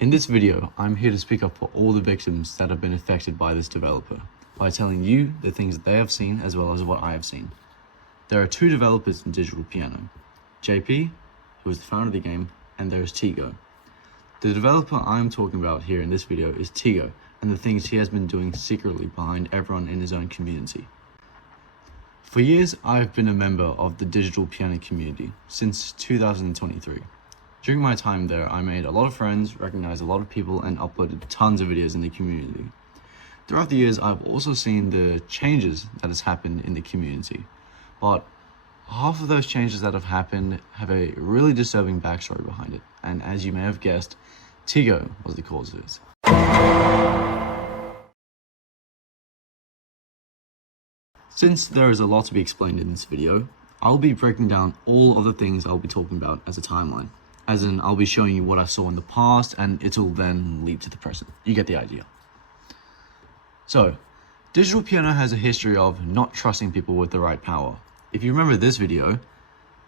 In this video, I'm here to speak up for all the victims that have been affected by this developer, by telling you the things that they have seen as well as what I have seen. There are two developers in Digital Piano, JP, who is the founder of the game, and there is Tigo. The developer I'm talking about here in this video is Tigo, and the things he has been doing secretly behind everyone in his own community. For years, I've been a member of the Digital Piano community since 2023. During my time there, I made a lot of friends, recognized a lot of people, and uploaded tons of videos in the community. Throughout the years, I've also seen the changes that has happened in the community, but half of those changes that have happened have a really disturbing backstory behind it, and as you may have guessed, Tigo was the cause of this. Since there is a lot to be explained in this video, I'll be breaking down all of the things I'll be talking about as a timeline. As in, I'll be showing you what I saw in the past, and it'll then lead to the present. You get the idea. So, Digital Piano has a history of not trusting people with the right power. If you remember this video,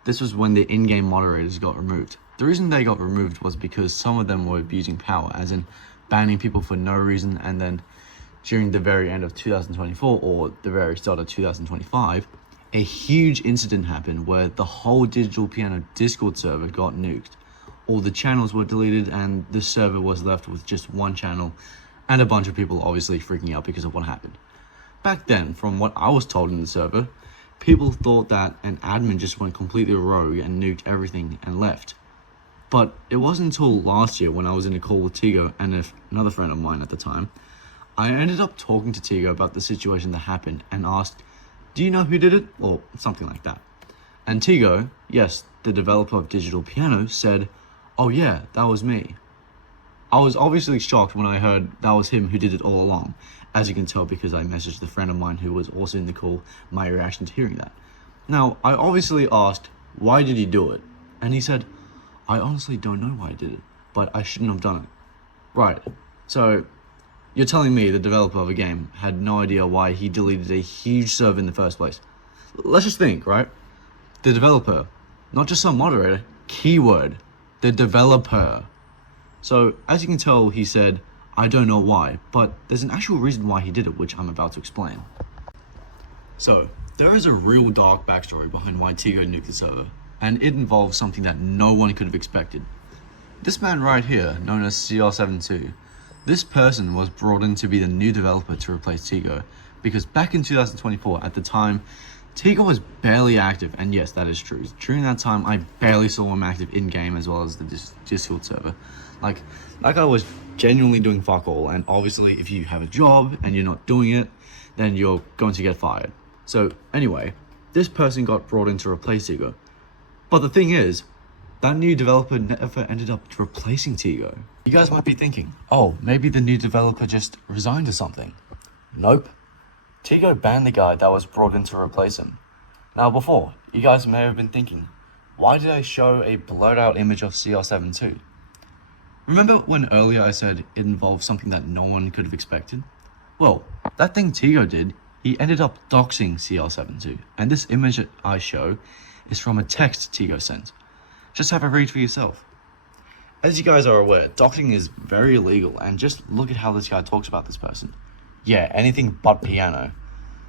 this was when the in-game moderators got removed. The reason they got removed was because some of them were abusing power, as in banning people for no reason, and then during the very end of 2024 or the very start of 2025, a huge incident happened where the whole Digital Piano Discord server got nuked. All the channels were deleted and the server was left with just one channel and a bunch of people obviously freaking out because of what happened. Back then, from what I was told in the server, people thought that an admin just went completely rogue and nuked everything and left. But it wasn't until last year when I was in a call with Tigo and another friend of mine at the time, I ended up talking to Tigo about the situation that happened and asked, "Do you know who did it?" or something like that. And Tigo, yes, the developer of Digital Piano, said, "Oh yeah, that was me." I was obviously shocked when I heard that was him who did it all along, as you can tell because I messaged a friend of mine who was also in the call my reaction to hearing that. Now, I obviously asked, "Why did he do it?" And he said, "I honestly don't know why I did it, but I shouldn't have done it." Right, so you're telling me the developer of a game had no idea why he deleted a huge server in the first place. Let's just think, right? The developer, not just some moderator, keyword, the developer. So as you can tell, he said, "I don't know why," but there's an actual reason why he did it, which I'm about to explain. So there is a real dark backstory behind why Tigo nuked the server, and it involves something that no one could have expected. This man right here, known as CR72, this person was brought in to be the new developer to replace Tigo, because back in 2024, at the time, Tigo was barely active, and yes, that is true. During that time, I barely saw him active in-game as well as the Discord server. Like I was genuinely doing fuck all, and obviously if you have a job and you're not doing it, then you're going to get fired. So anyway, this person got brought in to replace Tigo. But the thing is, that new developer never ended up replacing Tigo. You guys might be thinking, oh, maybe the new developer just resigned or something. Nope. Tigo banned the guy that was brought in to replace him. Now before, you guys may have been thinking, why did I show a blurred out image of CR72? Remember when earlier I said it involved something that no one could have expected? Well, that thing Tigo did, he ended up doxing CR72, and this image that I show is from a text Tigo sent. Just have a read for yourself. As you guys are aware, doxing is very illegal, and just look at how this guy talks about this person. Yeah, anything but piano.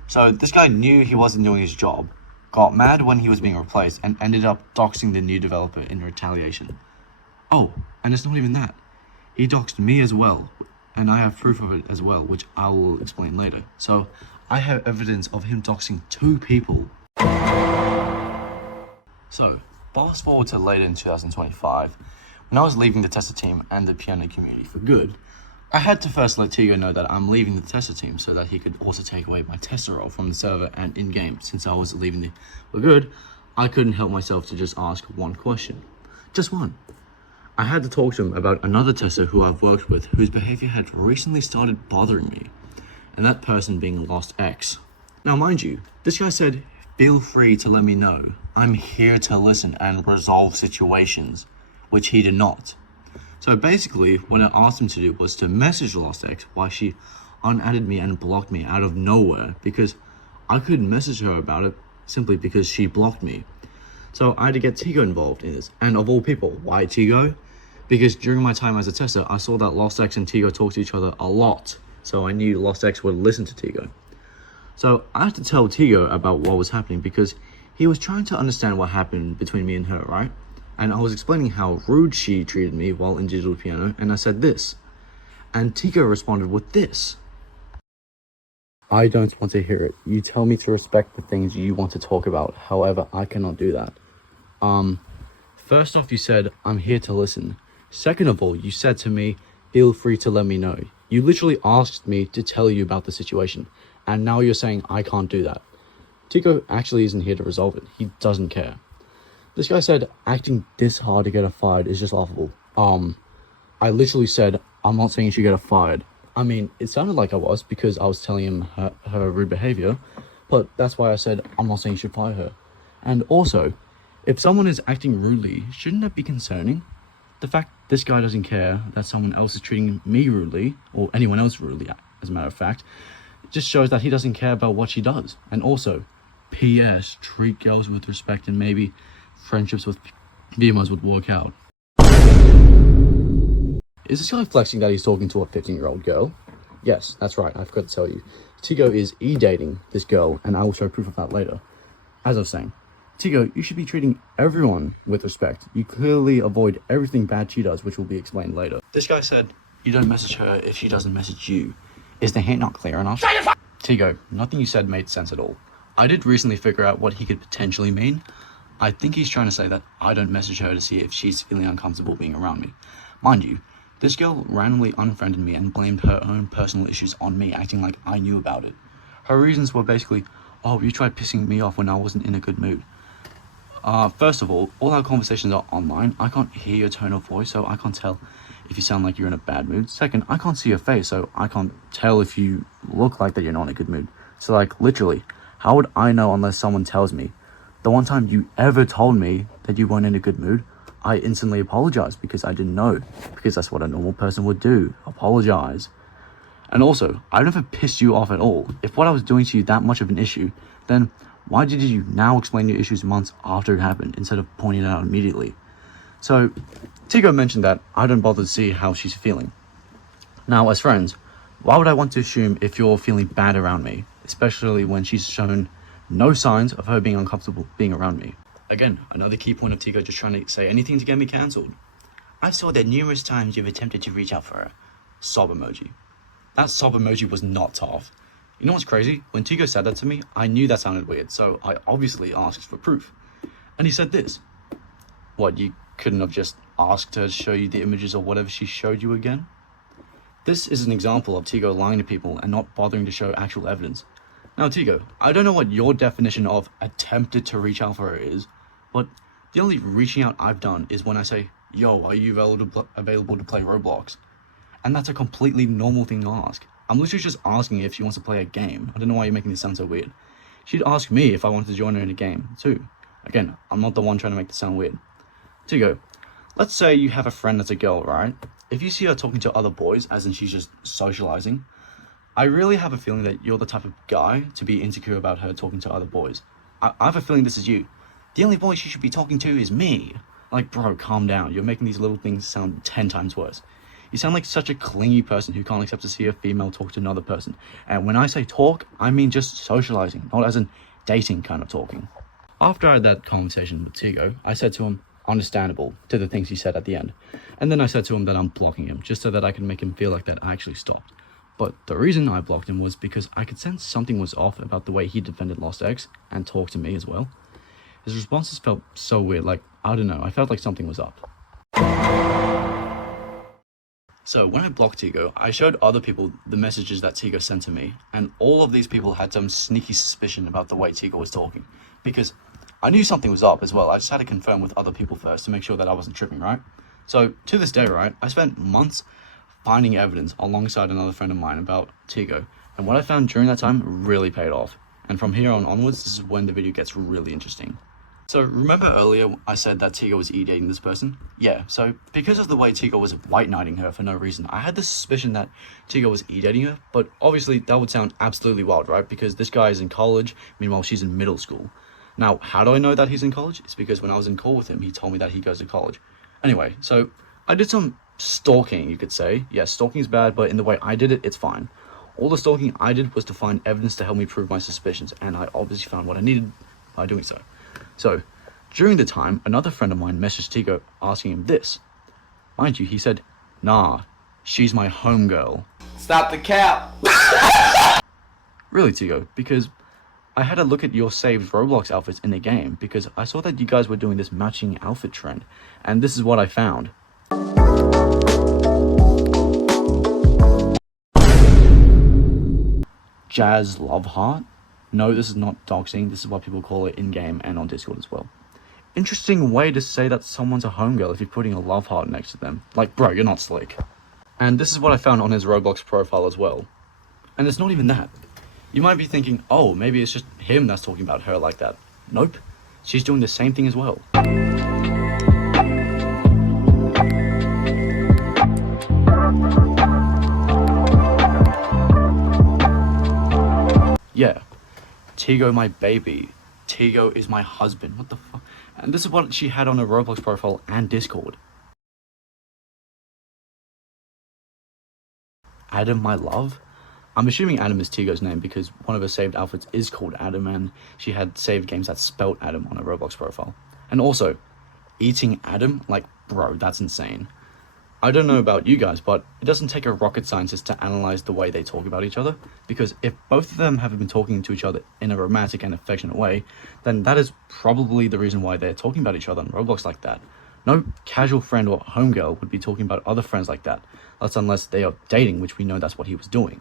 So this guy knew he wasn't doing his job, got mad when he was being replaced, and ended up doxing the new developer in retaliation. Oh, and it's not even that. He doxed me as well, and I have proof of it as well, which I will explain later. So I have evidence of him doxing 2 people. So fast forward to later in 2025, when I was leaving the tester team and the piano community for good, I had to first let Tigo know that I'm leaving the tester team so that he could also take away my tester role from the server and in-game. Since I was leaving for good, I couldn't help myself to just ask one question. Just one. I had to talk to him about another tester who I've worked with whose behavior had recently started bothering me, and that person being Lost X. Now mind you, this guy said, "Feel free to let me know. I'm here to listen and resolve situations," which he did not. So basically, what I asked him to do was to message Lost X why she unadded me and blocked me out of nowhere, because I couldn't message her about it simply because she blocked me. So I had to get Tigo involved in this. And of all people, why Tigo? because during my time as a tester, I saw that Lost X and Tigo talk to each other a lot, so I knew Lost X would listen to Tigo. So I had to tell Tigo about what was happening because he was trying to understand what happened between me and her, right? And I was explaining how rude she treated me while in Digital Piano, and I said this. And Tigo responded with this. I don't want to hear it. You tell me to respect the things you want to talk about. However, I cannot do that. First off, you said, I'm here to listen. Second of all, you said to me, feel free to let me know. You literally asked me to tell you about the situation. And now you're saying I can't do that. Tigo actually isn't here to resolve it. He doesn't care. This guy said acting this hard to get her fired is just laughable. I literally said, I'm not saying you should get her fired. I mean, it sounded like I was because I was telling him her rude behavior, but that's why I said, I'm not saying you should fire her. And also, if someone is acting rudely, shouldn't that be concerning? The fact this guy doesn't care that someone else is treating me rudely, or anyone else rudely, as a matter of fact, just shows that he doesn't care about what she does. And also, P.S. treat girls with respect and maybe friendships with BMOs would work out. Is this guy flexing that he's talking to a 15-year-old girl? Yes, that's right, I forgot to tell you. Tigo is e-dating this girl, and I will show proof of that later. As I was saying, Tigo, you should be treating everyone with respect. You clearly avoid everything bad she does, which will be explained later. This guy said, you don't message her if she doesn't message you. Is the hint not clear enough? Tigo, nothing you said made sense at all. I did recently figure out what he could potentially mean. I think he's trying to say that I don't message her to see if she's feeling uncomfortable being around me. Mind you, this girl randomly unfriended me and blamed her own personal issues on me, acting like I knew about it. Her reasons were basically, oh, you tried pissing me off when I wasn't in a good mood. First of all our conversations are online. I can't hear your tone of voice, so I can't tell if you sound like you're in a bad mood. Second, I can't see your face, so I can't tell if you look like that you're not in a good mood. So like, literally, how would I know unless someone tells me? The one time you ever told me that you weren't in a good mood, I instantly apologized because I didn't know, because that's what a normal person would do, apologize. And also, I never pissed you off at all. If what I was doing to you that much of an issue, then why did you now explain your issues months after it happened instead of pointing it out immediately? So, Tigo mentioned that I don't bother to see how she's feeling. Now, as friends, why would I want to assume if you're feeling bad around me, especially when she's shown no signs of her being uncomfortable being around me? Again, another key point of Tigo just trying to say anything to get me cancelled. I saw that numerous times you've attempted to reach out for her. Sob emoji. That sob emoji was not tough. You know what's crazy? When Tigo said that to me, I knew that sounded weird, so I obviously asked for proof. And he said this. What, you couldn't have just asked her to show you the images or whatever she showed you again? This is an example of Tigo lying to people and not bothering to show actual evidence. Now Tigo, I don't know what your definition of attempted to reach out for her is, but the only reaching out I've done is when I say, yo, are you available to play Roblox? And that's a completely normal thing to ask. I'm literally just asking if she wants to play a game. I don't know why you're making this sound so weird. She'd ask me if I wanted to join her in a game, too. Again, I'm not the one trying to make this sound weird. Tigo, let's say you have a friend that's a girl, right? If you see her talking to other boys, as in she's just socializing, I really have a feeling that you're the type of guy to be insecure about her talking to other boys. I have a feeling this is you. The only boy she should be talking to is me. Like, bro, calm down. You're making these little things sound 10 times worse. You sound like such a clingy person who can't accept to see a female talk to another person. And when I say talk, I mean just socializing, not as in dating kind of talking. After I had that conversation with Tigo, I said to him, understandable, to the things he said at the end. And then I said to him that I'm blocking him, just so that I can make him feel like that I actually stopped. But the reason I blocked him was because I could sense something was off about the way he defended Lost X and talked to me as well. His responses felt so weird, like, I don't know, I felt like something was up. So when I blocked Tigo, I showed other people the messages that Tigo sent to me, and all of these people had some sneaky suspicion about the way Tigo was talking, because I knew something was up as well. I just had to confirm with other people first to make sure that I wasn't tripping, right? So to this day, right, I spent months finding evidence alongside another friend of mine about Tigo, and what I found during that time really paid off. And from here on onwards, this is when the video gets really interesting. So remember earlier I said that Tigo was e-dating this person? Yeah, so because of the way Tigo was white knighting her for no reason, I had the suspicion that Tigo was e-dating her, but obviously that would sound absolutely wild, right? Because this guy is in college, meanwhile she's in middle school. Now, how do I know that he's in college? It's because when I was in call with him, he told me that he goes to college. Anyway, so I did some stalking, you could say. Yes, stalking is bad, but in the way I did it, it's fine. All the stalking I did was to find evidence to help me prove my suspicions, and I obviously found what I needed by doing so. So, during the time, another friend of mine messaged Tigo asking him this. Mind you, he said, "Nah, she's my homegirl." Stop the cap! Really, Tigo, because I had a look at your saved Roblox outfits in the game, because I saw that you guys were doing this matching outfit trend, and this is what I found. Jazz Love Heart? No, this is not doxing. This is what people call it in-game and on Discord as well. Interesting way to say that someone's a homegirl if you're putting a love heart next to them. Like, bro, you're not slick. And this is what I found on his Roblox profile as well. And it's not even that. You might be thinking, oh, maybe it's just him that's talking about her like that. Nope. She's doing the same thing as well. Yeah, Tigo my baby. Tigo is my husband. What the fuck? And this is what she had on her Roblox profile and Discord. Adam my love? I'm assuming Adam is Tigo's name because one of her saved outfits is called Adam, and she had saved games that spelt Adam on her Roblox profile. And also, eating Adam? Like, bro, that's insane. I don't know about you guys, but it doesn't take a rocket scientist to analyze the way they talk about each other, because if both of them have been talking to each other in a romantic and affectionate way, then that is probably the reason why they're talking about each other on Roblox like that. No casual friend or homegirl would be talking about other friends like that. That's unless they are dating, which we know that's what he was doing.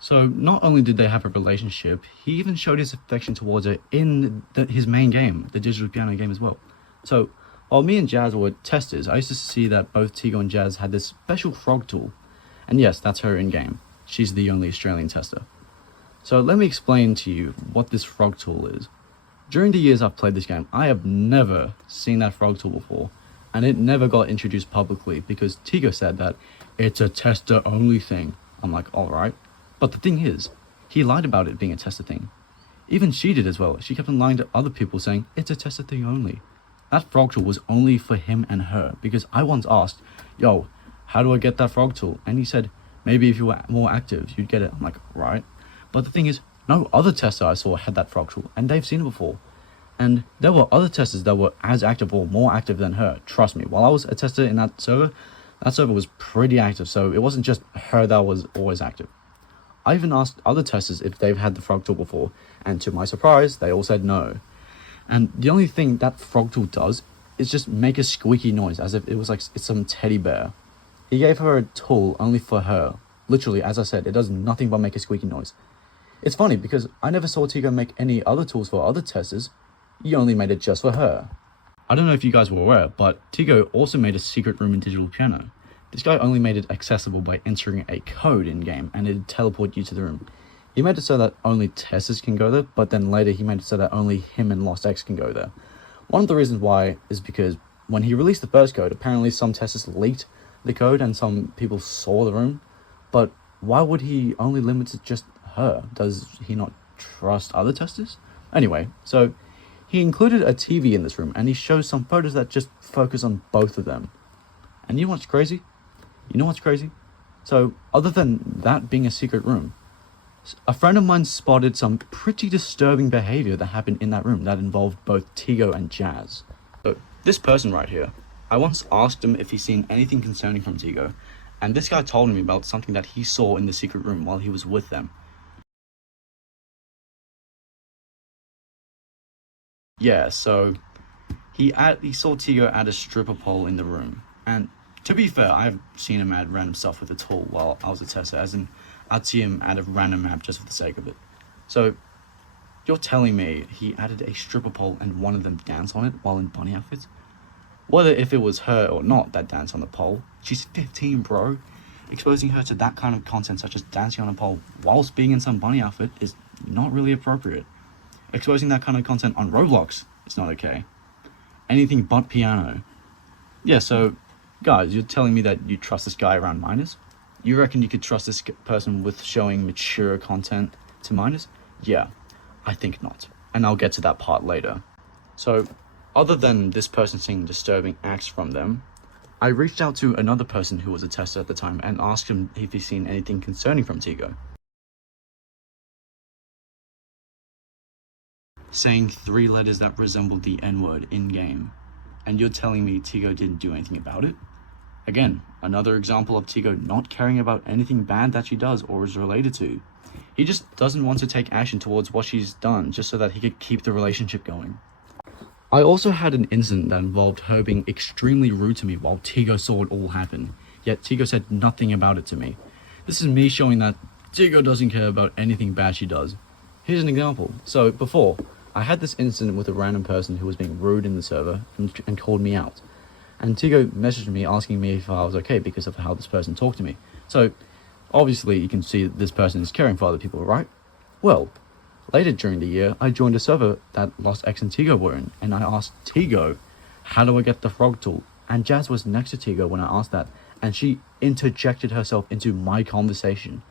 So not only did they have a relationship, he even showed his affection towards her in his main game, the Digital Piano game as well. So while me and Jazz were testers, I used to see that both Tigo and Jazz had this special frog tool. And yes, that's her in-game. She's the only Australian tester. So let me explain to you what this frog tool is. During the years I've played this game, I have never seen that frog tool before, and it never got introduced publicly because Tigo said that it's a tester only thing. I'm like, alright. But the thing is, he lied about it being a tester thing. Even she did as well. She kept on lying to other people saying, it's a tester thing only. That frog tool was only for him and her, because I once asked, yo, how do I get that frog tool? And he said, maybe if you were more active, you'd get it. I'm like, right. But the thing is, no other tester I saw had that frog tool, and they've seen it before. And there were other testers that were as active or more active than her. Trust me, while I was a tester in that server was pretty active, so it wasn't just her that was always active. I even asked other testers if they've had the frog tool before, and to my surprise, they all said no. And the only thing that frog tool does is just make a squeaky noise, as if it was like it's some teddy bear. He gave her a tool only for her. Literally, as I said, it does nothing but make a squeaky noise. It's funny because I never saw Tigo make any other tools for other testers. He only made it just for her. I don't know if you guys were aware, but Tigo also made a secret room in Digital Piano. This guy only made it accessible by entering a code in-game, and it'd teleport you to the room. He made it so that only testers can go there, but then later he made it so that only him and Lost X can go there. One of the reasons why is because when he released the first code, apparently some testers leaked the code and some people saw the room. But why would he only limit it to just her? Does he not trust other testers? Anyway, so he included a TV in this room, and he shows some photos that just focus on both of them. And you know what's crazy? So other than that being a secret room, a friend of mine spotted some pretty disturbing behavior that happened in that room that involved both Tigo and Jazz. So this person right here, I once asked him if he's seen anything concerning from Tigo, and this guy told me about something that he saw in the secret room while he was with them. Yeah, so he saw Tigo add a stripper pole in the room, and to be fair, I've seen him add random stuff with a tool while I was a tester, as in I'd see him add a random map just for the sake of it. So you're telling me he added a stripper pole and one of them danced on it while in bunny outfits? Whether if it was her or not that danced on the pole, she's 15, bro. Exposing her to that kind of content such as dancing on a pole whilst being in some bunny outfit is not really appropriate. Exposing that kind of content on Roblox is not okay. Anything but piano. Yeah, so guys, you're telling me that you trust this guy around minors? You reckon you could trust this person with showing mature content to minors? Yeah, I think not. And I'll get to that part later. So, Other than this person seeing disturbing acts from them, I reached out to another person who was a tester at the time and asked him if he's seen anything concerning from Tigo, saying 3 letters that resembled the N-word in-game. And you're telling me Tigo didn't do anything about it? Again, another example of Tigo not caring about anything bad that she does or is related to. He just doesn't want to take action towards what she's done just so that he could keep the relationship going. I also had an incident that involved her being extremely rude to me while Tigo saw it all happen, yet Tigo said nothing about it to me. This is me showing that Tigo doesn't care about anything bad she does. Here's an example. So before, I had this incident with a random person who was being rude in the server and called me out. And Tigo messaged me asking me if I was okay because of how this person talked to me. So obviously you can see that this person is caring for other people, right? Well, later during the year, I joined a server that doxxing and Tigo were in, and I asked Tigo, how do I get the frog tool? And Jazz was next to Tigo when I asked that, and she interjected herself into my conversation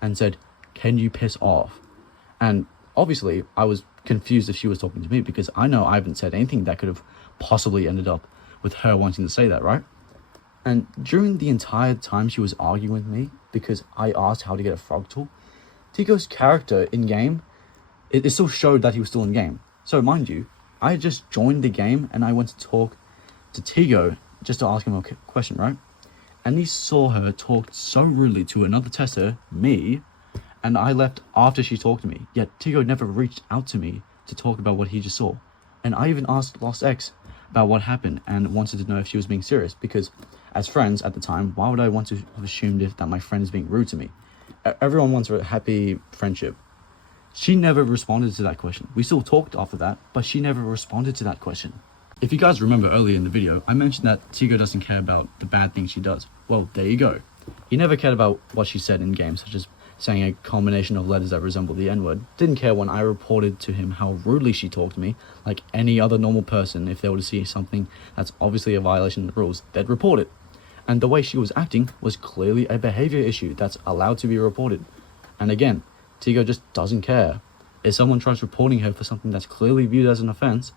and said, can you piss off? And obviously, I was confused if she was talking to me because I know I haven't said anything that could have possibly ended up with her wanting to say that, right? And during the entire time she was arguing with me because I asked how to get a frog tool, Tigo's character in-game, it still showed that he was still in-game. So mind you, I just joined the game and I went to talk to Tigo just to ask him a question, right? And he saw her talk so rudely to another tester, me, and I left after she talked to me. Yet Tigo never reached out to me to talk about what he just saw. And I even asked doxxing about what happened and wanted to know if she was being serious because as friends at the time, why would I want to have assumed that my friend is being rude to me? Everyone wants a happy friendship. She never responded to that question. We still talked after that, but she never responded to that question. If you guys remember earlier in the video, I mentioned that Tigo doesn't care about the bad things she does. Well, there you go. He never cared about what she said in game, such as saying a combination of letters that resemble the N-word. Didn't care when I reported to him how rudely she talked to me, like any other normal person. If they were to see something that's obviously a violation of the rules, they'd report it. And the way she was acting was clearly a behavior issue that's allowed to be reported. And again, Tigo just doesn't care. If someone tries reporting her for something that's clearly viewed as an offense,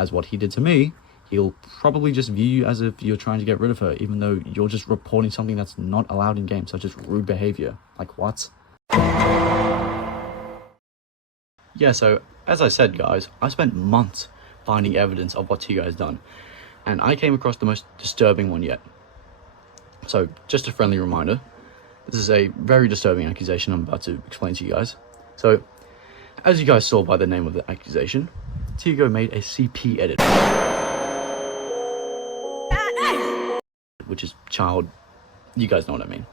as what he did to me, he'll probably just view you as if you're trying to get rid of her, even though you're just reporting something that's not allowed in game, such as rude behavior. Like what? Yeah, so as I said, guys, I spent months finding evidence of what Tigo has done, and I came across the most disturbing one yet. So just a friendly reminder, this is a very disturbing accusation I'm about to explain to you guys. So as you guys saw by the name of the accusation, Tigo made a CP edit, which is child, you guys know what I mean.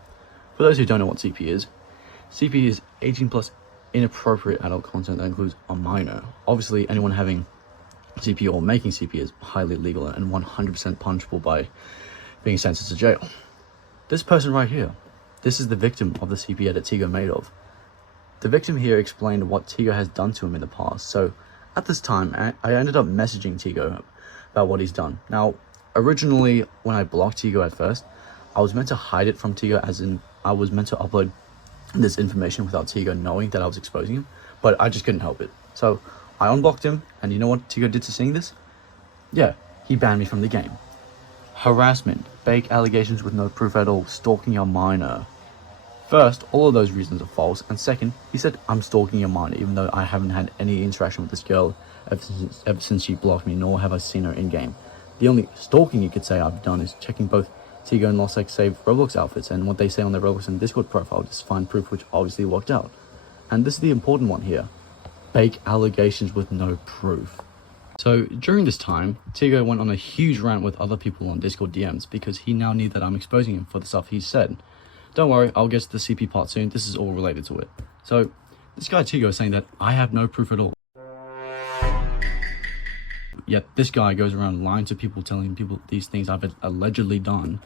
For those who don't know what CP is 18 plus inappropriate adult content that includes a minor. Obviously, anyone having CP or making CP is highly illegal and 100% punishable by being sentenced to jail. This person right here, this is the victim of the CP edit Tigo made of. The victim here explained what Tigo has done to him in the past. So at this time, I ended up messaging Tigo about what he's done. Now, originally, when I blocked Tigo at first, I was meant to hide it from Tigo, as in I was meant to upload this information without Tigo knowing that I was exposing him, but I just couldn't help it. So I unblocked him, and you know what Tigo did to seeing this? Yeah, he banned me from the game. Harassment, fake allegations with no proof at all, stalking a minor. First, all of those reasons are false, and second, he said I'm stalking a minor even though I haven't had any interaction with this girl ever since she blocked me, nor have I seen her in-game. The only stalking you could say I've done is checking both Tigo and doxxing save Roblox outfits and what they say on their Roblox and Discord profile to find proof, which obviously worked out. And this is the important one here. Fake allegations with no proof. So during this time, Tigo went on a huge rant with other people on Discord DMs because he now knew that I'm exposing him for the stuff he said. Don't worry, I'll get to the CP part soon. This is all related to it. So this guy Tigo is saying that I have no proof at all. Yet this guy goes around lying to people, telling people these things I've allegedly done.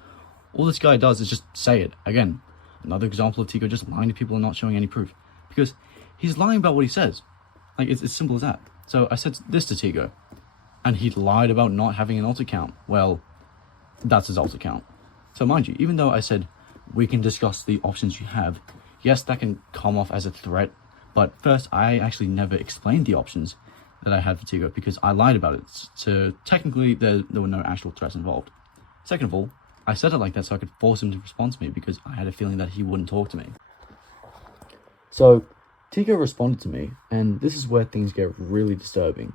All this guy does is just say it. Again, another example of Tigo just lying to people and not showing any proof. Because he's lying about what he says. Like, it's as simple as that. So I said this to Tigo, and he lied about not having an alt account. Well, that's his alt account. So mind you, even though I said we can discuss the options you have, yes, that can come off as a threat, but first, I actually never explained the options. that I had for Tigo because I lied about it. So technically, there were no actual threats involved. Second of all, I said it like that so I could force him to respond to me because I had a feeling that he wouldn't talk to me. So Tigo responded to me, and this is where things get really disturbing.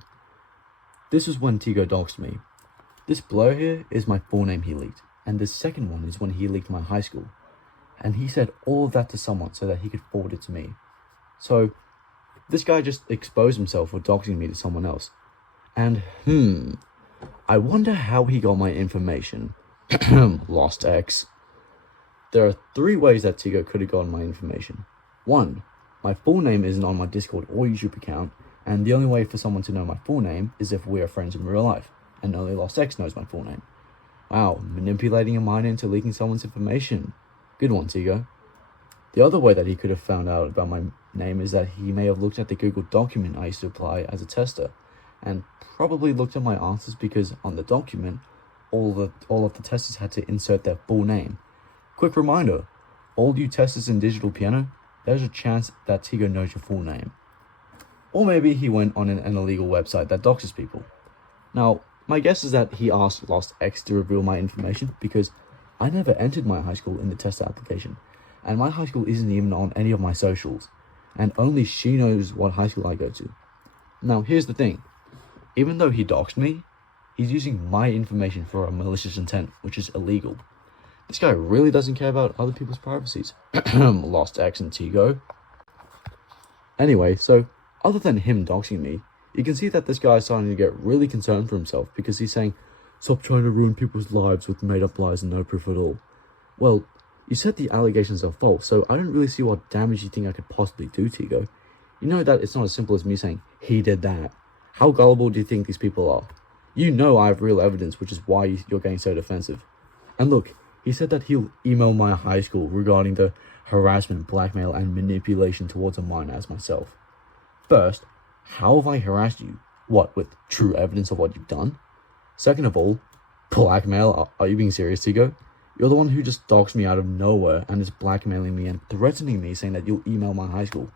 This was when Tigo doxed me. This blur here is my full name he leaked, and this second one is when he leaked my high school. And he said all of that to someone so that he could forward it to me. So this guy just exposed himself for doxing me to someone else. And I wonder how he got my information. Lost X. There are 3 ways that Tigo could have gotten my information. 1, my full name isn't on my Discord or YouTube account, and the only way for someone to know my full name is if we are friends in real life, and only Lost X knows my full name. Wow, manipulating a minor into leaking someone's information. Good one, Tigo. The other way that he could have found out about my name is that he may have looked at the Google document I used to apply as a tester, and probably looked at my answers because on the document, all of the testers had to insert their full name. Quick reminder, all you testers in Digital Piano, there's a chance that Tigo knows your full name. Or maybe he went on an illegal website that doxes people. Now, my guess is that he asked Lost X to reveal my information because I never entered my high school in the tester application, and my high school isn't even on any of my socials, and only she knows what high school I go to. Now, here's the thing. Even though he doxed me, he's using my information for a malicious intent, which is illegal. This guy really doesn't care about other people's privacies. Lost X and Tigo. Anyway, so other than him doxing me, you can see that this guy is starting to get really concerned for himself because he's saying, "Stop trying to ruin people's lives with made-up lies and no proof at all." Well, you said the allegations are false, so I don't really see what damage you think I could possibly do, Tigo. You know that it's not as simple as me saying, "He did that." How gullible do you think these people are? You know I have real evidence, which is why you're getting so defensive. And look, he said that he'll email my high school regarding the harassment, blackmail, and manipulation towards a minor as myself. First, how have I harassed you? What, with true evidence of what you've done? Second of all, blackmail? Are you being serious, Tigo? You're the one who just doxed me out of nowhere and is blackmailing me and threatening me, saying that you'll email my high school.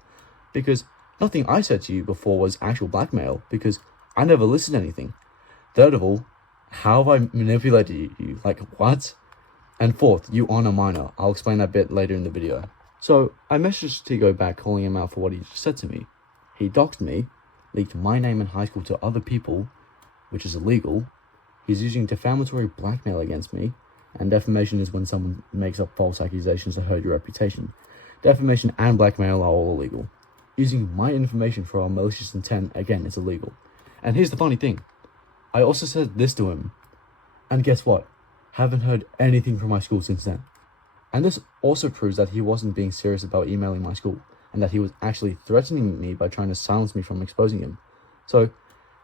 Because nothing I said to you before was actual blackmail, because I never listened to anything. Third of all, how have I manipulated you? Like, what? And fourth, you aren't a minor. I'll explain that bit later in the video. So, I messaged Tigo back calling him out for what he just said to me. He doxed me, leaked my name and high school to other people, which is illegal. He's using defamatory blackmail against me, and defamation is when someone makes up false accusations to hurt your reputation. Defamation and blackmail are all illegal. Using my information for a malicious intent, again, is illegal. And here's the funny thing. I also said this to him, and guess what? Haven't heard anything from my school since then. And this also proves that he wasn't being serious about emailing my school, and that he was actually threatening me by trying to silence me from exposing him. So,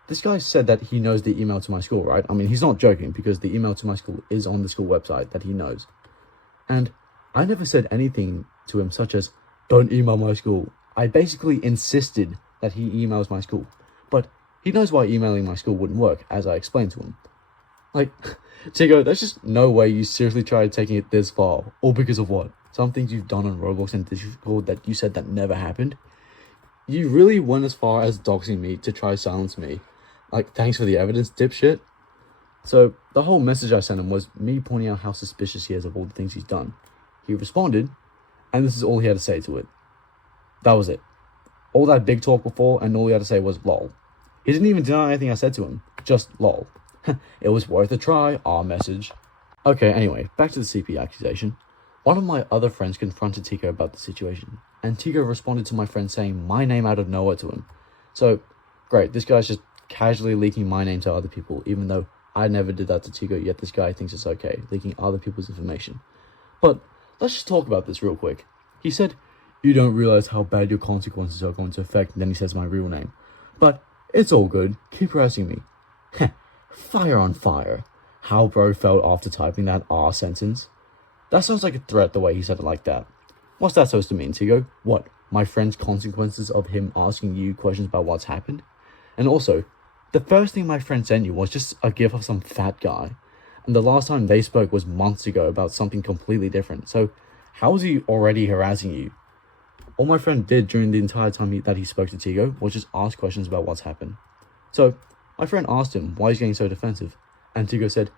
this guy said that he knows the email to my school, right? I mean, he's not joking, because the email to my school is on the school website that he knows. And I never said anything to him such as, "Don't email my school." I basically insisted that he emails my school. But he knows why emailing my school wouldn't work, as I explained to him. Like, Tigo, there's just no way you seriously tried taking it this far. All because of what? Some things you've done on Roblox and Discord that you said that never happened? You really went as far as doxing me to try to silence me. Like, thanks for the evidence, dipshit. So, the whole message I sent him was me pointing out how suspicious he is of all the things he's done. He responded, and this is all he had to say to it. That was it. All that big talk before, and all he had to say was lol. He didn't even deny anything I said to him. Just lol. It was worth a try, our message. Okay, anyway, back to the CP accusation. One of my other friends confronted Tigo about the situation, and Tigo responded to my friend saying my name out of nowhere to him. So, great, this guy's just casually leaking my name to other people, even though I never did that to Tigo, yet this guy thinks it's okay, leaking other people's information. But, let's just talk about this real quick. He said, "You don't realize how bad your consequences are going to affect," and then he says my real name. But, it's all good, keep harassing me. Fire on fire. How bro felt after typing that R sentence. That sounds like a threat the way he said it like that. What's that supposed to mean, Tigo? What, my friend's consequences of him asking you questions about what's happened? And also, the first thing my friend sent you was just a gif of some fat guy. And the last time they spoke was months ago about something completely different. So, how is he already harassing you? All my friend did during the entire time that he spoke to Tigo was just ask questions about what's happened. So my friend asked him why he's getting so defensive, and Tigo said,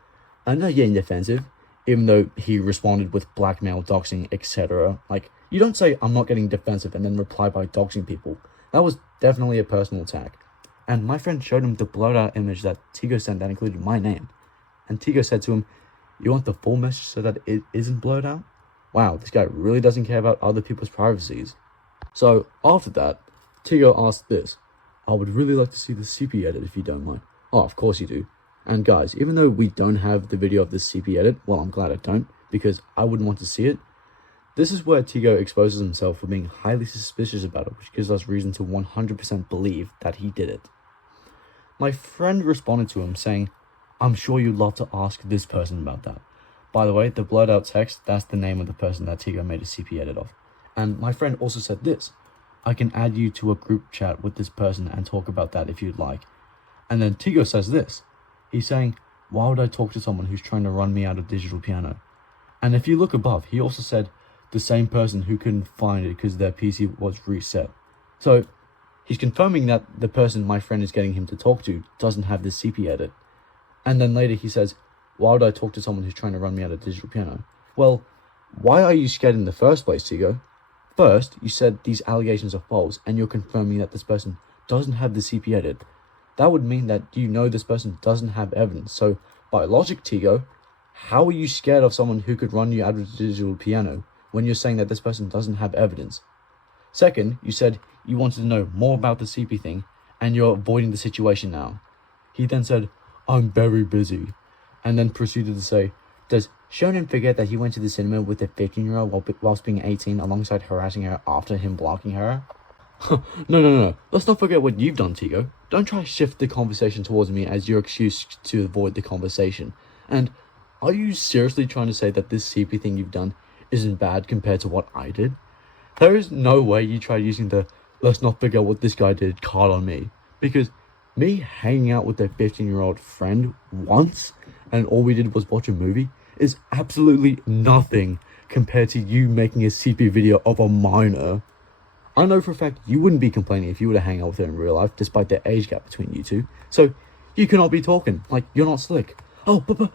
I'm not getting defensive, even though he responded with blackmail, doxing, etc. Like, you don't say I'm not getting defensive and then reply by doxing people. That was definitely a personal attack. And my friend showed him the blurred out image that Tigo sent that included my name. And Tigo said to him, you want the full message so that it isn't blurred out? Wow, this guy really doesn't care about other people's privacies. So after that, Tigo asked this, I would really like to see the CP edit if you don't mind. Oh, of course you do. And guys, even though we don't have the video of this CP edit, well, I'm glad I don't, because I wouldn't want to see it. This is where Tigo exposes himself for being highly suspicious about it, which gives us reason to 100% believe that he did it. My friend responded to him saying, I'm sure you'd love to ask this person about that. By the way, the blurred out text, that's the name of the person that Tigo made a CP edit of. And my friend also said this, I can add you to a group chat with this person and talk about that if you'd like. And then Tigo says this, he's saying, why would I talk to someone who's trying to run me out of Digital Piano? And if you look above, he also said, the same person who couldn't find it because their PC was reset. So he's confirming that the person my friend is getting him to talk to doesn't have this CP edit. And then later he says, why would I talk to someone who's trying to run me out of Digital Piano? Well, why are you scared in the first place, Tigo? First, you said these allegations are false and you're confirming that this person doesn't have the CP edit. That would mean that you know this person doesn't have evidence. So by logic, Tigo, how are you scared of someone who could run you out of Digital Piano when you're saying that this person doesn't have evidence? Second, you said you wanted to know more about the CP thing and you're avoiding the situation now. He then said, I'm very busy, and then proceeded to say, does Shonen forget that he went to the cinema with a 15-year-old whilst being 18 alongside harassing her after him blocking her? No. Let's not forget what you've done, Tigo. Don't try to shift the conversation towards me as your excuse to avoid the conversation. And are you seriously trying to say that this CP thing you've done isn't bad compared to what I did? There is no way you try using the let's not forget what this guy did card on me. Because me hanging out with a 15-year-old friend once and all we did was watch a movie is absolutely nothing compared to you making a CP video of a minor. I know for a fact you wouldn't be complaining if you were to hang out with her in real life despite the age gap between you two. So you cannot be talking like you're not slick. Oh, but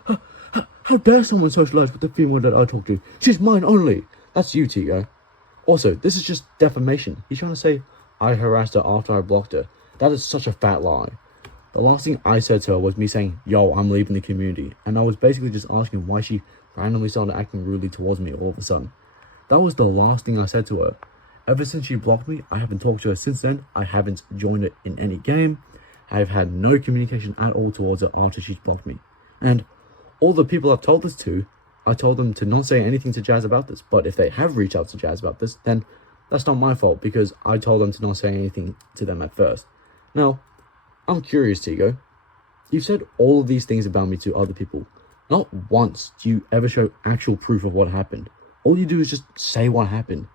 how dare someone socialize with the female that I talk to? She's mine only. That's you, Tigo. Also, this is just defamation. He's trying to say I harassed her after I blocked her. That is such a fat lie. The last thing I said to her was me saying, yo, I'm leaving the community. And I was basically just asking why she randomly started acting rudely towards me all of a sudden. That was the last thing I said to her. Ever since she blocked me, I haven't talked to her since then. I haven't joined her in any game. I've had no communication at all towards her after she's blocked me. And all the people I've told this to, I told them to not say anything to Jazz about this. But if they have reached out to Jazz about this, then that's not my fault because I told them to not say anything to them at first. Now, I'm curious, Tigo. You've said all of these things about me to other people. Not once do you ever show actual proof of what happened. All you do is just say what happened.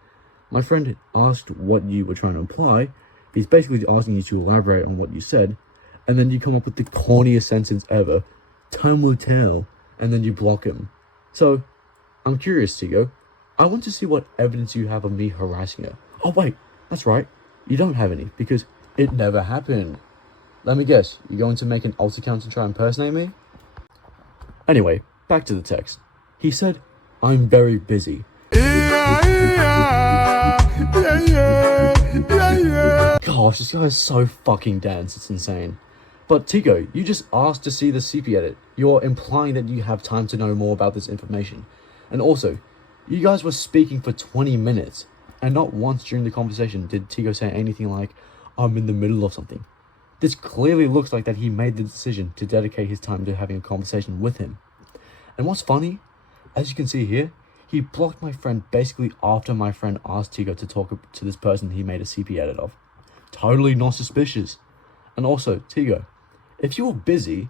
My friend asked what you were trying to imply. He's basically asking you to elaborate on what you said, and then you come up with the corniest sentence ever. Time will tell, and then you block him. So, I'm curious, Tigo. I want to see what evidence you have of me harassing her. Oh wait, that's right. You don't have any, because it never happened. Let me guess, you're going to make an alt account and try and impersonate me? Anyway, back to the text. He said, I'm very busy. Gosh, this guy is so fucking dense, it's insane. But Tigo, you just asked to see the CP edit. You're implying that you have time to know more about this information. And also, you guys were speaking for 20 minutes, and not once during the conversation did Tigo say anything like, I'm in the middle of something. This clearly looks like that he made the decision to dedicate his time to having a conversation with him. And what's funny, as you can see here, he blocked my friend basically after my friend asked Tigo to talk to this person he made a CP edit of. Totally not suspicious. And also, Tigo, if you were busy,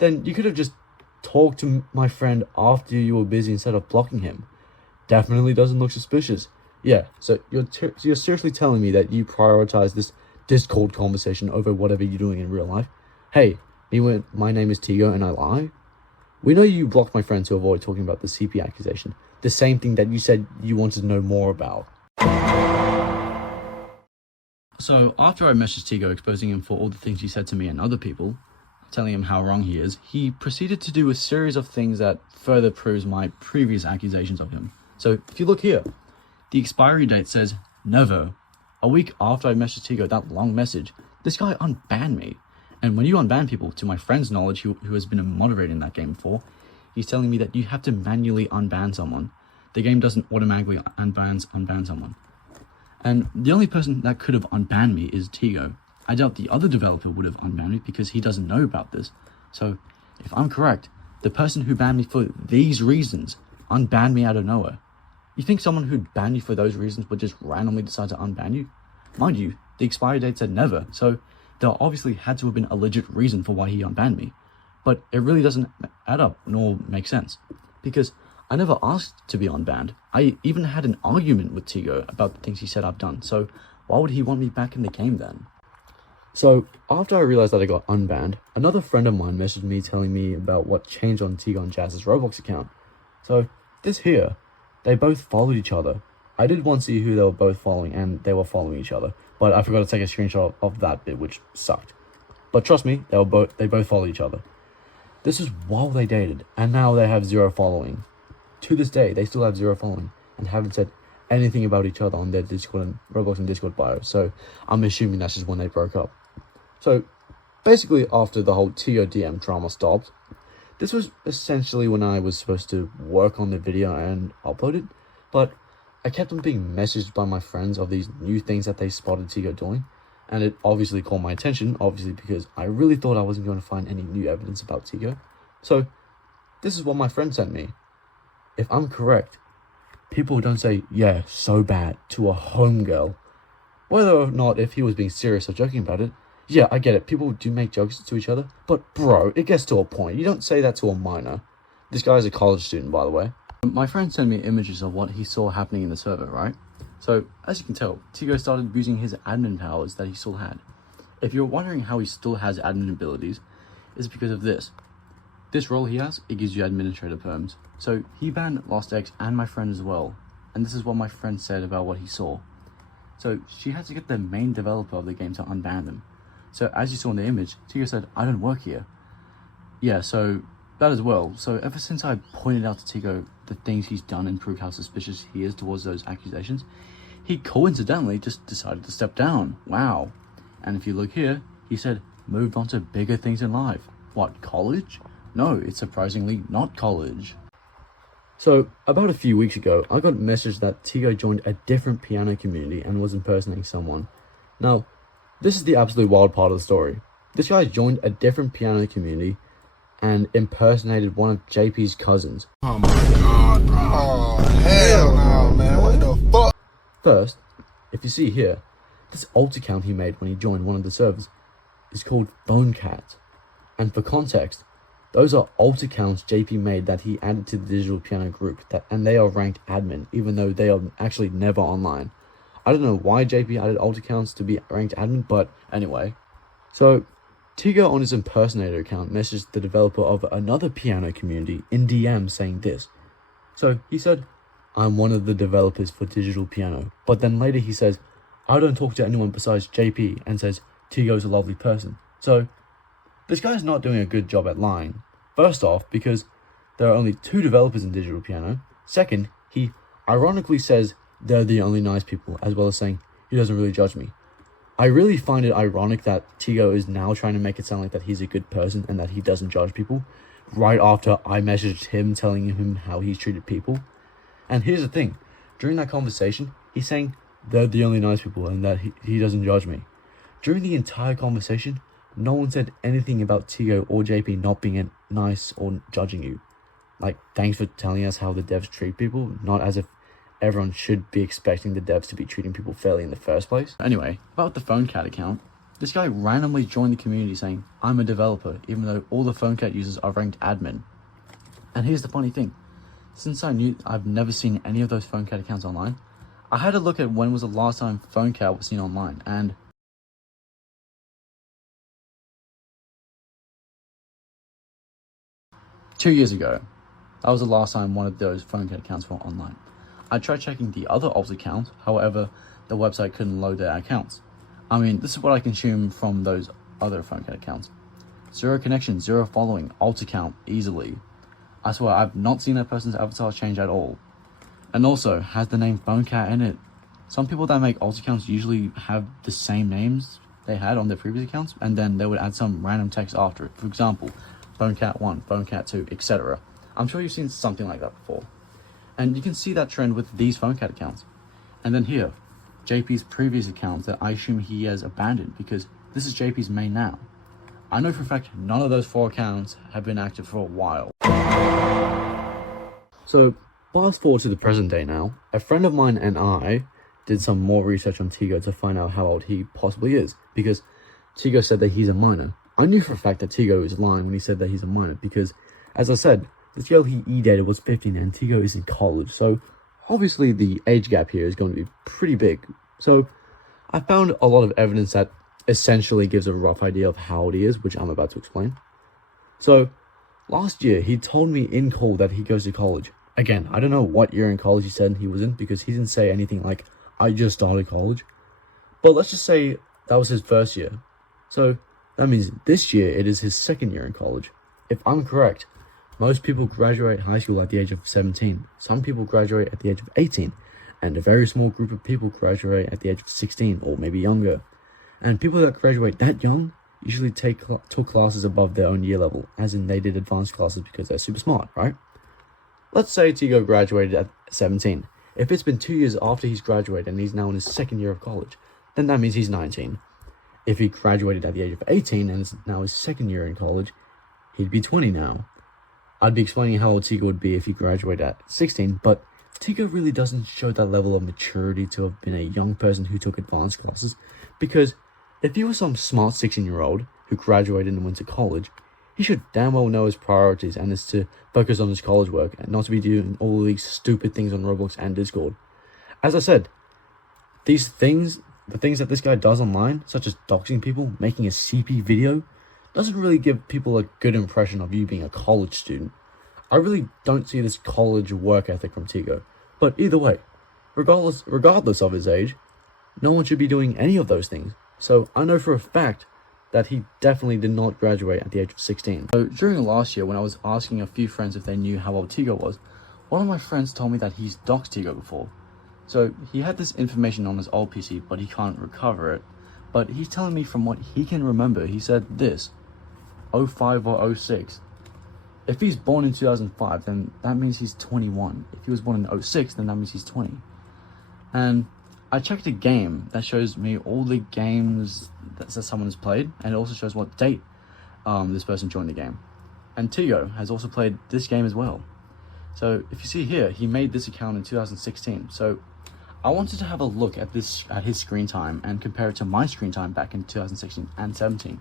then you could have just talked to my friend after you were busy instead of blocking him. Definitely doesn't look suspicious. Yeah, so you're seriously telling me that you prioritize this Discord conversation over whatever you're doing in real life? Hey, my name is Tigo and I lie? We know you blocked my friend to avoid talking about the CP accusation. The same thing that you said you wanted to know more about. So after I messaged Tigo exposing him for all the things he said to me and other people, telling him how wrong he is, he proceeded to do a series of things that further proves my previous accusations of him. So if you look here, the expiry date says never. A week after I messaged Tigo that long message, this guy unbanned me. And when you unban people, to my friend's knowledge, who has been a moderator in that game before, he's telling me that you have to manually unban someone. The game doesn't automatically unban someone. And the only person that could have unbanned me is Tigo. I doubt the other developer would have unbanned me because he doesn't know about this. So, if I'm correct, the person who banned me for these reasons unbanned me out of nowhere. You think someone who'd ban you for those reasons would just randomly decide to unban you? Mind you, the expiry date said never, so there obviously had to have been a legit reason for why he unbanned me. But it really doesn't add up nor make sense, because I never asked to be unbanned. I even had an argument with Tigo about the things he said I've done, so why would he want me back in the game then? So, after I realized that I got unbanned, another friend of mine messaged me telling me about what changed on Tigo and Jazz's Roblox account. So, this here, they both followed each other. I did once see who they were both following, and they were following each other, but I forgot to take a screenshot of that bit, which sucked. But trust me, they both follow each other. This is while they dated, and now they have 0 following. To this day, they still have 0 following, and haven't said anything about each other on their Discord and Roblox and Discord bio, so I'm assuming that's just when they broke up. So, basically after the whole Tigo Dm drama stopped, this was essentially when I was supposed to work on the video and upload it, but I kept on being messaged by my friends of these new things that they spotted Tigo doing, and it obviously caught my attention, obviously because I really thought I wasn't going to find any new evidence about Tigo. So, this is what my friend sent me. If I'm correct, people don't say, yeah, so bad, to a homegirl. Whether or not if he was being serious or joking about it, yeah, I get it, people do make jokes to each other, but bro, it gets to a point. You don't say that to a minor. This guy's a college student, by the way. My friend sent me images of what he saw happening in the server, right? So, as you can tell, Tigo started abusing his admin powers that he still had. If you're wondering how he still has admin abilities, it's because of this. This role he has, it gives you administrator perms. So, he banned Lost X and my friend as well, and this is what my friend said about what he saw. So, she had to get the main developer of the game to unban them. So, as you saw in the image, Tigo said, I don't work here. Yeah, so that as well. So, ever since I pointed out to Tigo the things he's done and proved how suspicious he is towards those accusations, he coincidentally just decided to step down. Wow. And if you look here, he said, moved on to bigger things in life. What, college? No, it's surprisingly not college. So, about a few weeks ago, I got a message that Tigo joined a different piano community and was impersonating someone. Now, this is the absolute wild part of the story. This guy joined a different piano community and impersonated one of JP's cousins. Oh my god, bro. Oh, hell no, man. What the fuck? First, if you see here, this alt account he made when he joined one of the servers is called Phone Cat. And for context, those are alt accounts JP made that he added to the Digital Piano group, and they are ranked admin, even though they are actually never online. I don't know why JP added alt accounts to be ranked admin, but anyway. So, Tigo on his impersonator account messaged the developer of another piano community in DM saying this. So, he said, I'm one of the developers for Digital Piano, but then later he says, I don't talk to anyone besides JP, and says, Tigo's a lovely person. So, this guy's not doing a good job at lying. First off, because there are only 2 developers in Digital Piano. Second, he ironically says they're the only nice people, as well as saying he doesn't really judge me. I really find it ironic that Tigo is now trying to make it sound like that he's a good person and that he doesn't judge people, right after I messaged him telling him how he's treated people. And here's the thing, during that conversation, he's saying they're the only nice people and that he doesn't judge me. During the entire conversation, no one said anything about Tigo or JP not being nice or judging you. Like, thanks for telling us how the devs treat people, not as if everyone should be expecting the devs to be treating people fairly in the first place. Anyway, about the Phone Cat account, this guy randomly joined the community saying, I'm a developer, even though all the Phone Cat users are ranked admin. And here's the funny thing, since I've never seen any of those Phone Cat accounts online, I had to look at when was the last time Phone Cat was seen online, and two years ago. That was the last time one of those Phone Cat accounts were online. I tried checking the other alt accounts, however, the website couldn't load their accounts. I mean, this is what I consume from those other PhoneCat accounts. 0 connection, 0 following, alt account, easily. I swear, I've not seen that person's avatar change at all. And also, has the name PhoneCat in it. Some people that make alt accounts usually have the same names they had on their previous accounts, and then they would add some random text after it. For example, PhoneCat1, PhoneCat2, etc. I'm sure you've seen something like that before. And you can see that trend with these PhoneCat accounts. And then here, JP's previous accounts that I assume he has abandoned, because this is JP's main now. I know for a fact none of those 4 accounts have been active for a while. So, fast forward to the present day now. A friend of mine and I did some more research on Tigo to find out how old he possibly is, because Tigo said that he's a minor. I knew for a fact that Tigo was lying when he said that he's a minor, because, as I said, this girl he e-dated was 15 and Tigo is in college, so obviously the age gap here is going to be pretty big. So I found a lot of evidence that essentially gives a rough idea of how old he is, which I'm about to explain. So last year he told me in call that he goes to college. Again, I don't know what year in college he said he was in, because he didn't say anything like, I just started college. But let's just say that was his first year. So that means this year it is his second year in college. If I'm correct, most people graduate high school at the age of 17. Some people graduate at the age of 18. And a very small group of people graduate at the age of 16 or maybe younger. And people that graduate that young usually took classes above their own year level, as in they did advanced classes because they're super smart, right? Let's say Tigo graduated at 17. If it's been 2 years after he's graduated and he's now in his second year of college, then that means he's 19. If he graduated at the age of 18 and it's now his second year in college, he'd be 20 now. I'd be explaining how old Tigo would be if he graduated at 16, but Tigo really doesn't show that level of maturity to have been a young person who took advanced classes, because if he was some smart 16-year-old who graduated and went to college, he should damn well know his priorities and is to focus on his college work and not to be doing all these stupid things on Roblox and Discord. As I said, these things, the things that this guy does online, such as doxing people, making a CP video, doesn't really give people a good impression of you being a college student. I really don't see this college work ethic from Tigo. But either way, regardless of his age, no one should be doing any of those things. So I know for a fact that he definitely did not graduate at the age of 16. So during last year, when I was asking a few friends if they knew how old Tigo was, one of my friends told me that he's doxed Tigo before. So he had this information on his old PC, but he can't recover it. But he's telling me from what he can remember, he said this, 05 or 06. If he's born in 2005, then that means he's 21. If he was born in 06, then that means he's 20. And I checked a game that shows me all the games that someone has played, and it also shows what date this person joined the game. And Tigo has also played this game as well. So if you see here, he made this account in 2016. So I wanted to have a look at his screen time and compare it to my screen time back in 2016 and 17.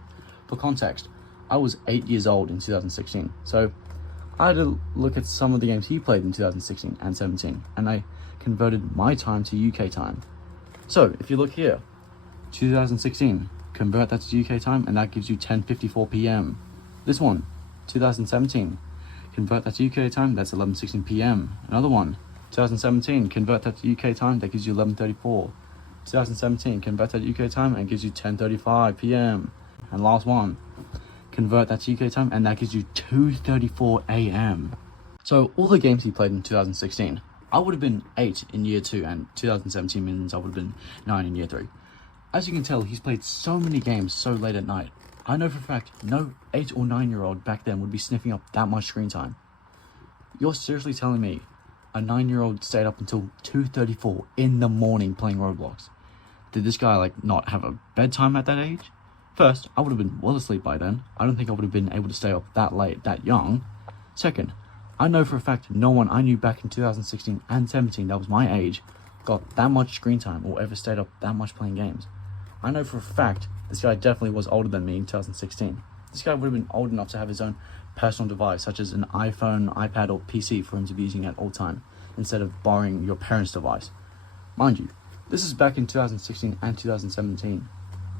For context, I was 8 years old in 2016, so I had to look at some of the games he played in 2016 and 17, and I converted my time to UK time. So if you look here, 2016, convert that to UK time, and that gives you 10:54 p.m. This one, 2017, convert that to UK time, that's 11:16 p.m. Another one, 2017, convert that to UK time, that gives you 11:34. 2017, convert that to UK time, and gives you 10:35 p.m. And last one, convert that to UK time, and that gives you 2:34 a.m. So all the games he played in 2016, I would have been 8 in year 2, and 2017 means I would have been 9 in year 3. As you can tell, he's played so many games so late at night. I know for a fact no 8 or 9-year-old back then would be sniffing up that much screen time. You're seriously telling me a 9-year-old stayed up until 2:34 in the morning playing Roblox? Did this guy not have a bedtime at that age? First, I would have been well asleep by then. I don't think I would have been able to stay up that late, that young. Second, I know for a fact no one I knew back in 2016 and 17 that was my age got that much screen time or ever stayed up that much playing games. I know for a fact this guy definitely was older than me in 2016. This guy would have been old enough to have his own personal device, such as an iPhone, iPad, or PC for him to be using at all time, instead of borrowing your parents' device. Mind you, this is back in 2016 and 2017.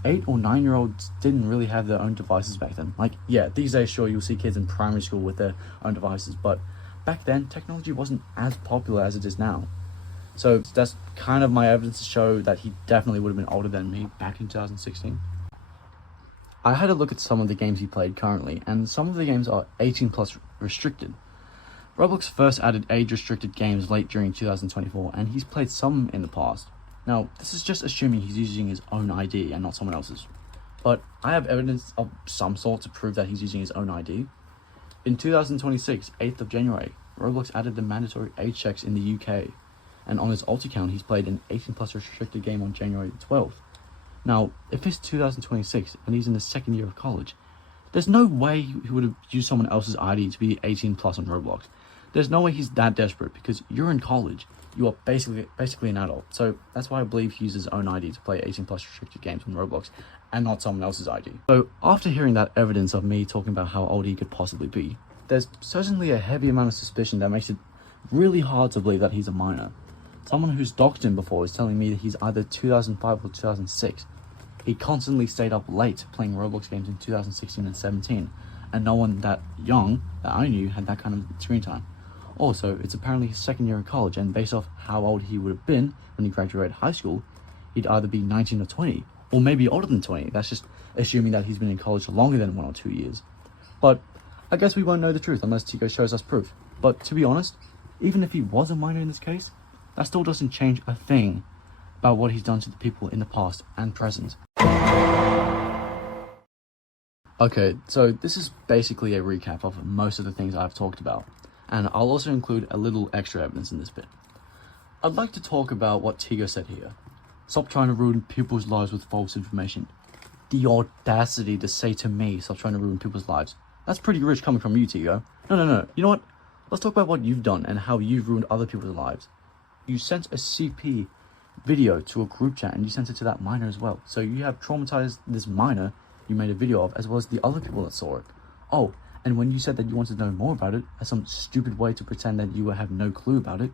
8 or 9-year-olds didn't really have their own devices back then. Yeah, these days, sure, you'll see kids in primary school with their own devices, but back then, technology wasn't as popular as it is now. So that's kind of my evidence to show that he definitely would have been older than me back in 2016. I had a look at some of the games he played currently, and some of the games are 18 plus restricted. Roblox first added age-restricted games late during 2024, and he's played some in the past. Now, this is just assuming he's using his own ID and not someone else's. But I have evidence of some sort to prove that he's using his own ID. In 2026, 8th of January, Roblox added the mandatory age checks in the UK, and on his alt account, he's played an 18 plus restricted game on January 12th. Now, if it's 2026 and he's in the second year of college, there's no way he would have used someone else's ID to be 18 plus on Roblox. There's no way he's that desperate, because you're in college. You are basically an adult. So that's why I believe he uses his own ID to play 18 plus restricted games on Roblox and not someone else's ID. So after hearing that evidence of me talking about how old he could possibly be, there's certainly a heavy amount of suspicion that makes it really hard to believe that he's a minor. Someone who's doxed him before is telling me that he's either 2005 or 2006. He constantly stayed up late playing Roblox games in 2016 and 17, and no one that young that I knew had that kind of screen time. Also, it's apparently his second year in college, and based off how old he would have been when he graduated high school, he'd either be 19 or 20, or maybe older than 20. That's just assuming that he's been in college longer than 1 or 2 years. But I guess we won't know the truth unless Tigo shows us proof. But to be honest, even if he was a minor in this case, that still doesn't change a thing about what he's done to the people in the past and present. Okay, so this is basically a recap of most of the things I've talked about, and I'll also include a little extra evidence in this bit. I'd like to talk about what Tigo said here. Stop trying to ruin people's lives with false information. The audacity to say to me, stop trying to ruin people's lives. That's pretty rich coming from you, Tigo. No. You know what? Let's talk about what you've done and how you've ruined other people's lives. You sent a CP video to a group chat, and you sent it to that minor as well. So you have traumatized this minor you made a video of, as well as the other people that saw it. Oh, and when you said that you wanted to know more about it, as some stupid way to pretend that you have no clue about it,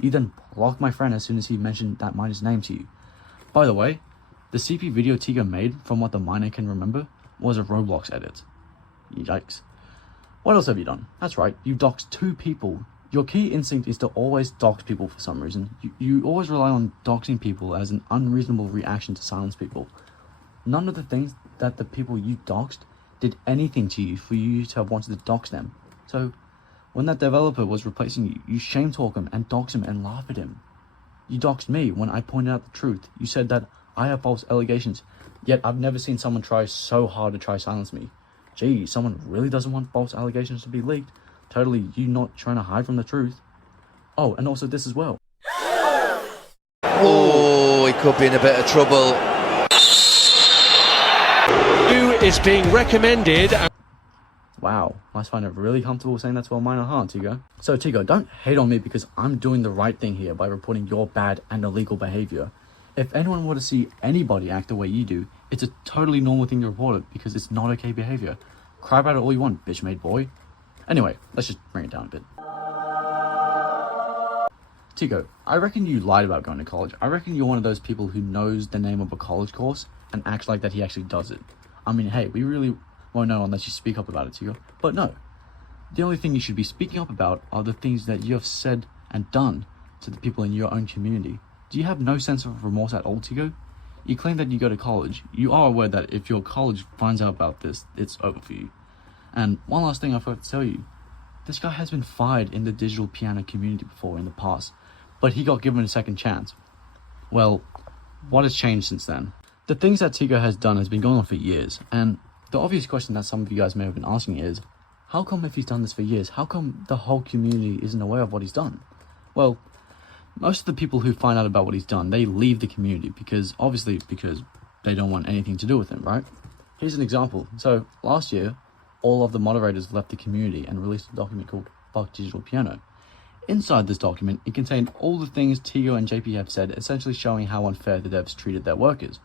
you then blocked my friend as soon as he mentioned that minor's name to you. By the way, the CP video Tigo made, from what the minor can remember, was a Roblox edit. Yikes. What else have you done? That's right, you doxed 2 people. Your key instinct is to always dox people for some reason. You always rely on doxing people as an unreasonable reaction to silence people. None of the things that the people you doxed did anything to you for you to have wanted to dox them. So, when that developer was replacing you, you shame talk him and dox him and laugh at him. You doxed me when I pointed out the truth. You said that I have false allegations, yet I've never seen someone try so hard to try silence me. Gee, someone really doesn't want false allegations to be leaked. Totally you not trying to hide from the truth. Oh, and also this as well. Oh, he could be in a bit of trouble. Is being recommended. Wow, I find it really comfortable saying that to a minor, huh, Tigo? So Tigo, don't hate on me because I'm doing the right thing here by reporting your bad and illegal behavior. If anyone were to see anybody act the way you do, it's a totally normal thing to report it because it's not okay behavior. Cry about it all you want, bitch-made boy. Anyway, let's just bring it down a bit. Tigo, I reckon you lied about going to college. I reckon you're one of those people who knows the name of a college course and acts like that he actually does it. I mean, hey, we really won't know unless you speak up about it, Tigo. But no, the only thing you should be speaking up about are the things that you have said and done to the people in your own community. Do you have no sense of remorse at all, Tigo? You claim that you go to college. You are aware that if your college finds out about this, it's over for you. And one last thing I forgot to tell you. This guy has been fired in the digital piano community before in the past, but he got given a second chance. Well, what has changed since then? The things that Tigo has done has been going on for years, and the obvious question that some of you guys may have been asking is, how come if he's done this for years, how come the whole community isn't aware of what he's done? Well, most of the people who find out about what he's done, they leave the community because they don't want anything to do with him, right? Here's an example. So last year, all of the moderators left the community and released a document called Roblox Digital Piano. Inside this document, it contained all the things Tigo and JP have said, essentially showing how unfair the devs treated their workers.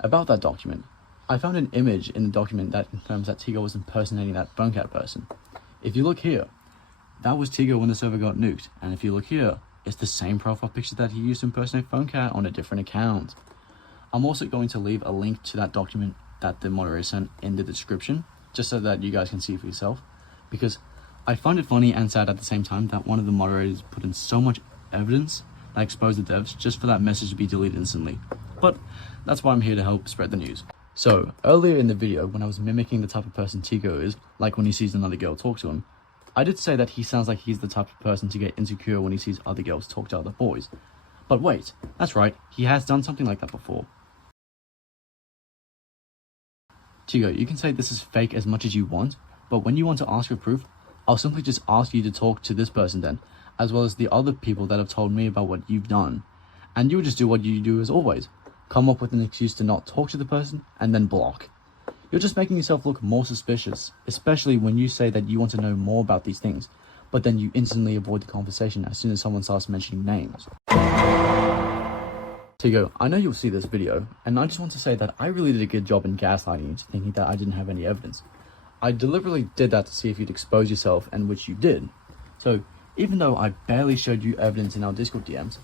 About that document, I found an image in the document that confirms that Tigo was impersonating that phone cat person. If you look here, that was Tigo when the server got nuked, and if you look here, it's the same profile picture that he used to impersonate phone cat on a different account. I'm also going to leave a link to that document that the moderator sent in the description, just so that you guys can see for yourself, because I find it funny and sad at the same time that one of the moderators put in so much evidence that exposed the devs just for that message to be deleted instantly. But that's why I'm here to help spread the news. So, earlier in the video, when I was mimicking the type of person Tigo is, like when he sees another girl talk to him, I did say that he sounds like he's the type of person to get insecure when he sees other girls talk to other boys. But wait, that's right, he has done something like that before. Tigo, you can say this is fake as much as you want, but when you want to ask for proof, I'll simply just ask you to talk to this person then, as well as the other people that have told me about what you've done. And you'll just do what you do as always. Come up with an excuse to not talk to the person, and then block. You're just making yourself look more suspicious, especially when you say that you want to know more about these things, but then you instantly avoid the conversation as soon as someone starts mentioning names. Tigo, I know you'll see this video, and I just want to say that I really did a good job in gaslighting you to thinking that I didn't have any evidence. I deliberately did that to see if you'd expose yourself, and which you did. So, even though I barely showed you evidence in our Discord DMs,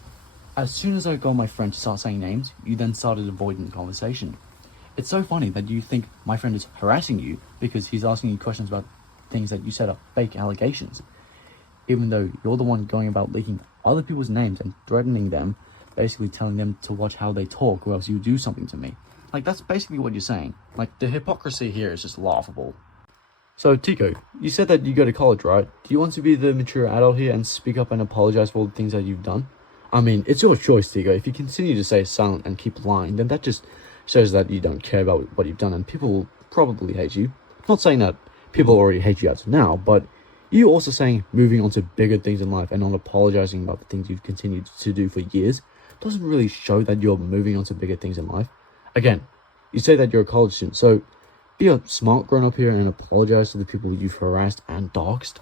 as soon as I got my friend to start saying names, you then started avoiding the conversation. It's so funny that you think my friend is harassing you because he's asking you questions about things that you said are fake allegations, even though you're the one going about leaking other people's names and threatening them, basically telling them to watch how they talk or else you do something to me. Like, that's basically what you're saying. Like, the hypocrisy here is just laughable. So, Tigo, you said that you go to college, right? Do you want to be the mature adult here and speak up and apologize for all the things that you've done? I mean, it's your choice, Tigo. If you continue to stay silent and keep lying, then that just shows that you don't care about what you've done, and people will probably hate you. Not saying that people already hate you as of now, but you also saying moving on to bigger things in life and not apologizing about the things you've continued to do for years doesn't really show that you're moving on to bigger things in life. Again, you say that you're a college student, so be a smart grown-up here and apologize to the people you've harassed and doxed.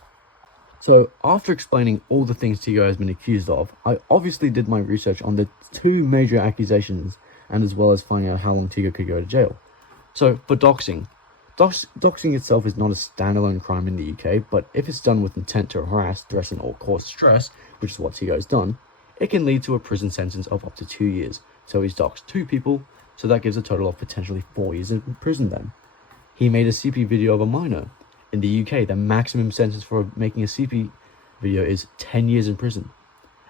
So, after explaining all the things Tigo has been accused of, I obviously did my research on the two major accusations, and as well as finding out how long Tigo could go to jail. So, for doxing. Doxing itself is not a standalone crime in the UK, but if it's done with intent to harass, threaten, or cause stress, which is what Tigo has done, it can lead to a prison sentence of up to 2 years. So he's doxed 2 people, so that gives a total of potentially 4 years in prison then. He made a CP video of a minor. In the UK, the maximum sentence for making a CP video is 10 years in prison.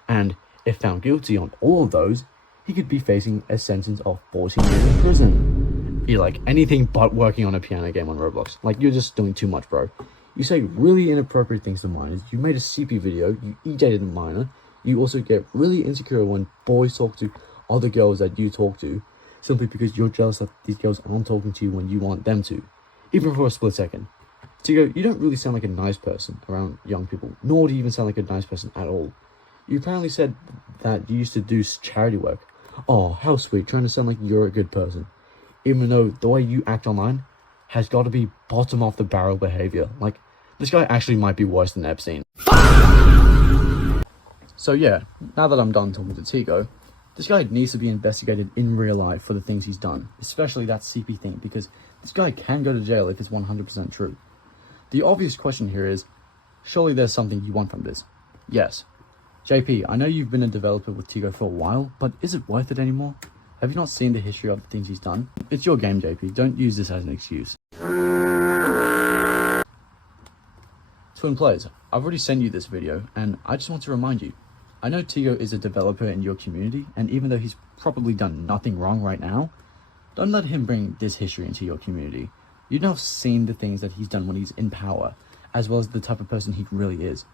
And if found guilty on all of those, he could be facing a sentence of 14 years in prison. You're like anything but working on a piano game on Roblox. Like, you're just doing too much, bro. You say really inappropriate things to minors, you made a CP video, you e-dated a minor, you also get really insecure when boys talk to other girls that you talk to, simply because you're jealous that these girls aren't talking to you when you want them to, even for a split second. Tigo, you don't really sound like a nice person around young people, nor do you even sound like a nice person at all. You apparently said that you used to do charity work. Oh, how sweet, trying to sound like you're a good person. Even though the way you act online has got to be bottom of the barrel behavior. Like, this guy actually might be worse than Epstein. So yeah, now that I'm done talking to Tigo, this guy needs to be investigated in real life for the things he's done, especially that CP thing, because this guy can go to jail if it's 100% true. The obvious question here is, surely there's something you want from this? Yes. JP, I know you've been a developer with Tigo for a while, but is it worth it anymore? Have you not seen the history of the things he's done? It's your game, JP. Don't use this as an excuse. Twin players, I've already sent you this video, and I just want to remind you, I know Tigo is a developer in your community, and even though he's probably done nothing wrong right now, don't let him bring this history into your community. You've now seen the things that he's done when he's in power, as well as the type of person he really is.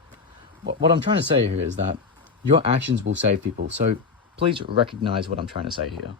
What I'm trying to say here is that your actions will save people, so please recognize what I'm trying to say here.